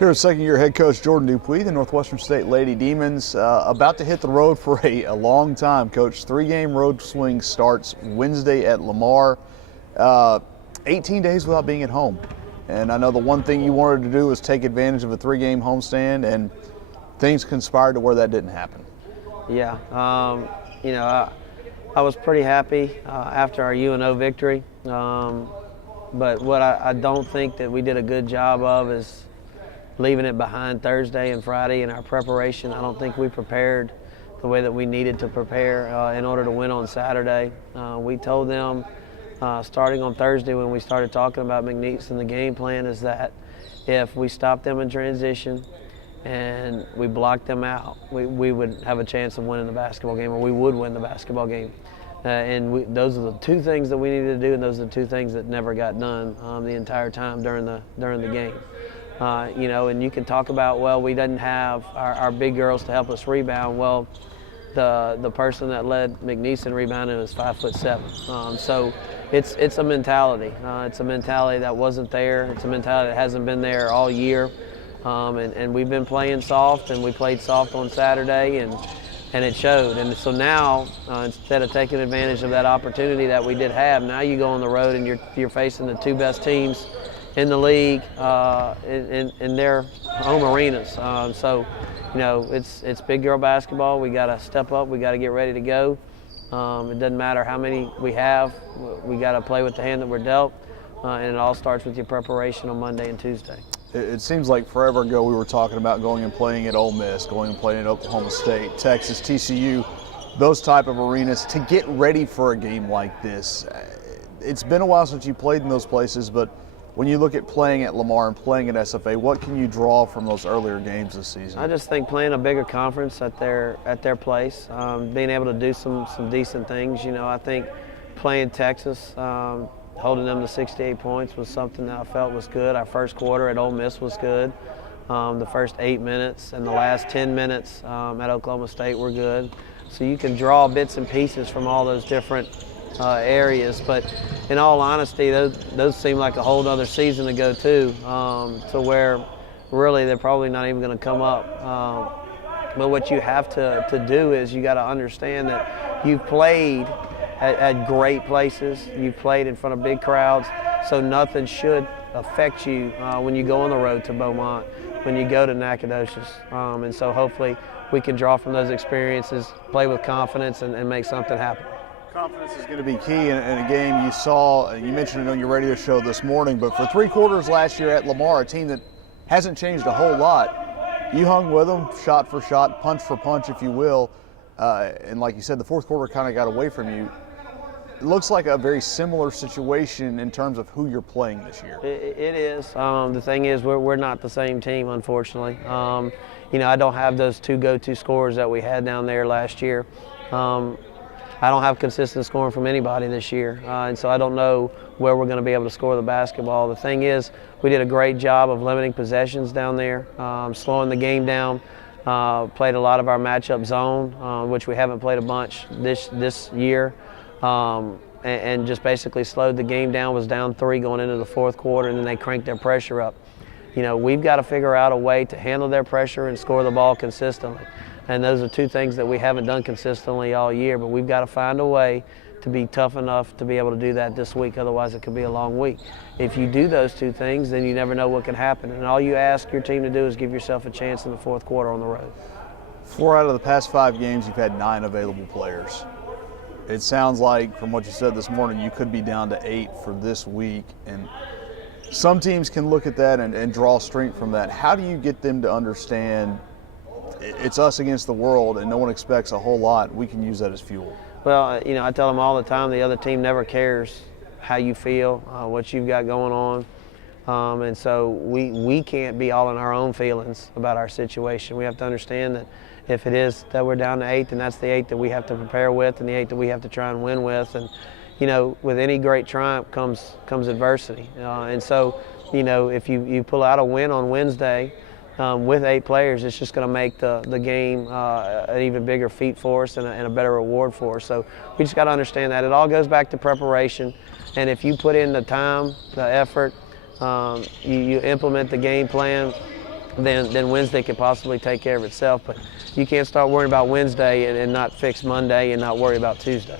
Here's second-year head coach Jordan Dupuy, the Northwestern State Lady Demons, about to hit the road for a long time, Coach. 3-game road swing starts Wednesday at Lamar. 18 days without being at home. And I know the one thing you wanted to do was take advantage of a 3-game homestand, and things conspired to where that didn't happen. Yeah, I was pretty happy after our UNO victory. But what I don't think that we did a good job of is leaving it behind Thursday and Friday in our preparation. I don't think we prepared the way that we needed to prepare in order to win on Saturday. We told them starting on Thursday when we started talking about McNeese and the game plan is that if we stopped them in transition and we blocked them out, we would have a chance of winning the basketball game, or we would win the basketball game. Those are the two things that we needed to do, and those are the two things that never got done the entire time during the game. And you can talk about, well, we didn't have our big girls to help us rebound. Well, the person that led McNeese in rebounding was 5'7". So it's a mentality. It's a mentality that wasn't there. It's a mentality that hasn't been there all year. And we've been playing soft, and we played soft on Saturday, and it showed. And so now, instead of taking advantage of that opportunity that we did have, now you go on the road and you're facing the two best teams in the league in their home arenas. It's big girl basketball. We got to step up. We got to get ready to go. It doesn't matter how many we have. We got to play with the hand that we're dealt, and it all starts with your preparation on Monday and Tuesday. It seems like forever ago we were talking about going and playing at Ole Miss, going and playing at Oklahoma State, Texas, TCU, those type of arenas to get ready for a game like this. It's been a while since you played in those places, but when you look at playing at Lamar and playing at SFA, what can you draw from those earlier games this season? I just think playing a bigger conference at their place, being able to do some decent things. I think playing Texas, holding them to 68 points was something that I felt was good. Our first quarter at Ole Miss was good. The first 8 minutes and the last 10 minutes at Oklahoma State were good. So you can draw bits and pieces from all those different areas, but in all honesty, those seem like a whole other season ago too, to where really they're probably not even going to come up. But what you have to do is you got to understand that you've played at great places, you've played in front of big crowds, so nothing should affect you when you go on the road to Beaumont, when you go to Nacogdoches, and so hopefully we can draw from those experiences, play with confidence, and make something happen. Confidence is going to be key in a game you saw. You mentioned it on your radio show this morning, but for 3 quarters last year at Lamar, a team that hasn't changed a whole lot, you hung with them, shot for shot, punch for punch, if you will. And like you said, the fourth quarter kind of got away from you. It looks like a very similar situation in terms of who you're playing this year. It is. The thing is, we're not the same team, unfortunately. I don't have those 2 go-to scorers that we had down there last year. I don't have consistent scoring from anybody this year, and so I don't know where we're going to be able to score the basketball. The thing is, we did a great job of limiting possessions down there, slowing the game down, played a lot of our matchup zone, which we haven't played a bunch this year, and just basically slowed the game down, was down 3 going into the fourth quarter, and then they cranked their pressure up. We've got to figure out a way to handle their pressure and score the ball consistently. And those are 2 things that we haven't done consistently all year, but we've got to find a way to be tough enough to be able to do that this week, otherwise it could be a long week. If you do those 2 things, then you never know what can happen. And all you ask your team to do is give yourself a chance in the fourth quarter on the road. 4 out of the past 5 games, you've had 9 available players. It sounds like, from what you said this morning, you could be down to 8 for this week. And some teams can look at that and draw strength from that. How do you get them to understand it's us against the world and no one expects a whole lot? We can use that as fuel. Well, I tell them all the time, the other team never cares how you feel, what you've got going on. And so we can't be all in our own feelings about our situation. We have to understand that if it is that we're down to 8, then that's the 8 that we have to prepare with and the 8 that we have to try and win with. And, with any great triumph comes adversity. And so, if you pull out a win on Wednesday, with 8 players, it's just going to make the game an even bigger feat for us and a better reward for us. So we just got to understand that. It all goes back to preparation. And if you put in the time, the effort, you implement the game plan, then Wednesday could possibly take care of itself. But you can't start worrying about Wednesday and not fix Monday and not worry about Tuesday.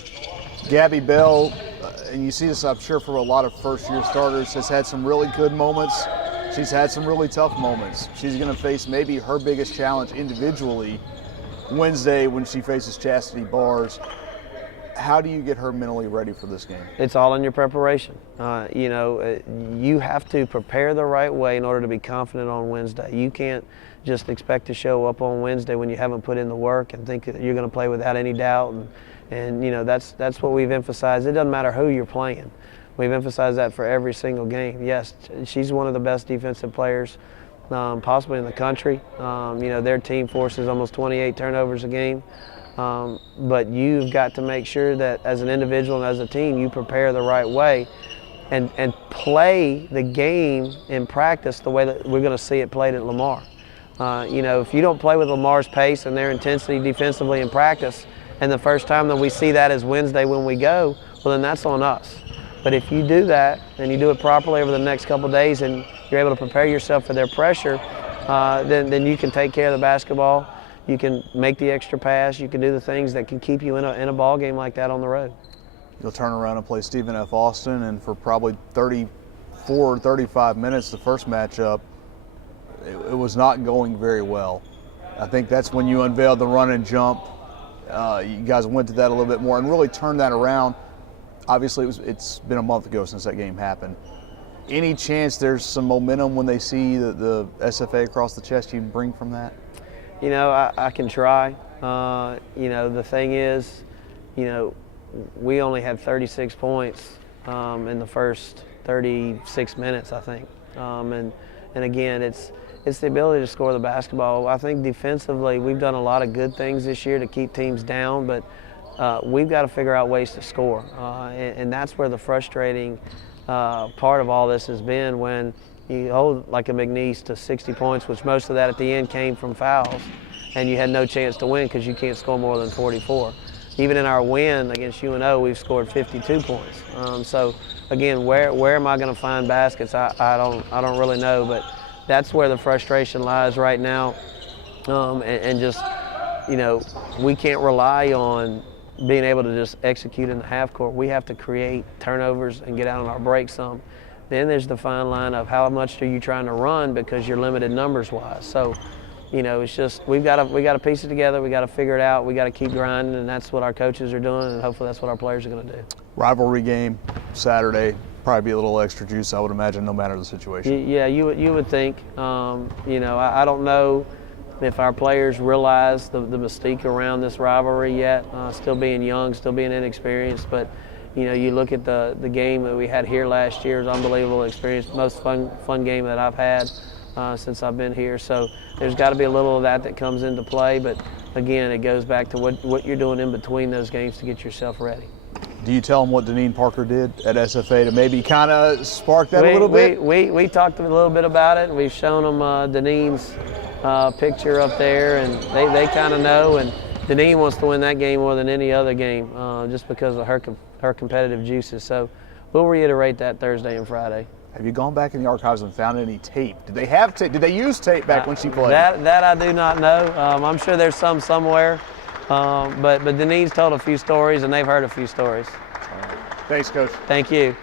Gabby Bell, and you see this, I'm sure, for a lot of first-year starters, has had some really good moments. She's had some really tough moments. She's going to face maybe her biggest challenge individually Wednesday when she faces Chastity Bars. How do you get her mentally ready for this game? It's all in your preparation. You have to prepare the right way in order to be confident on Wednesday. You can't just expect to show up on Wednesday when you haven't put in the work and think that you're going to play without any doubt. And that's what we've emphasized. It doesn't matter who you're playing. We've emphasized that for every single game. Yes, she's one of the best defensive players possibly in the country. Their team forces almost 28 turnovers a game. But you've got to make sure that as an individual and as a team, you prepare the right way and play the game in practice the way that we're going to see it played at Lamar. If you don't play with Lamar's pace and their intensity defensively in practice, and the first time that we see that is Wednesday when we go, well, then that's on us. But if you do that and you do it properly over the next couple of days and you're able to prepare yourself for their pressure, then you can take care of the basketball. You can make the extra pass. You can do the things that can keep you in a ball game like that on the road. You'll turn around and play Stephen F. Austin, and for probably 34 or 35 minutes, the first matchup, it was not going very well. I think that's when you unveiled the run and jump. You guys went to that a little bit more and really turned that around. Obviously, it's been a month ago since that game happened. Any chance there's some momentum when they see the SFA across the chest you can bring from that? I can try. The thing is, we only had 36 points in the first 36 minutes, I think. And again, it's the ability to score the basketball. I think defensively, we've done a lot of good things this year to keep teams down, but we've got to figure out ways to score. And that's where the frustrating part of all this has been, when you hold like a McNeese to 60 points, which most of that at the end came from fouls, and you had no chance to win because you can't score more than 44. Even in our win against UNO, we've scored 52 points. So again, where am I going to find baskets? I don't really know, but that's where the frustration lies right now. And just, we can't rely on being able to just execute in the half court. We have to create turnovers and get out on our break some. Then there's the fine line of how much are you trying to run because you're limited numbers wise. So, it's just we got to piece it together. We got to figure it out. We got to keep grinding, and that's what our coaches are doing, and hopefully that's what our players are going to do. Rivalry game Saturday, probably be a little extra juice, I would imagine, no matter the situation. Yeah, you would think. I don't know if our players realize the mystique around this rivalry yet. Still being young, still being inexperienced, but. You look at the game that we had here last year. It was an unbelievable experience, most fun game that I've had since I've been here. So there's got to be a little of that comes into play. But again, it goes back to what you're doing in between those games to get yourself ready. Do you tell them what Deneen Parker did at SFA to maybe kind of spark that a little bit? We talked a little bit about it. We've shown them Deneen's picture up there, and they kind of know. And Deneen wants to win that game more than any other game just because of her competitive juices. So we'll reiterate that Thursday and Friday. Have you gone back in the archives and found any tape? Did they have tape? Did they use tape back when she played? That I do not know. I'm sure there's some somewhere. But Deneen's told a few stories, and they've heard a few stories. Thanks, Coach. Thank you.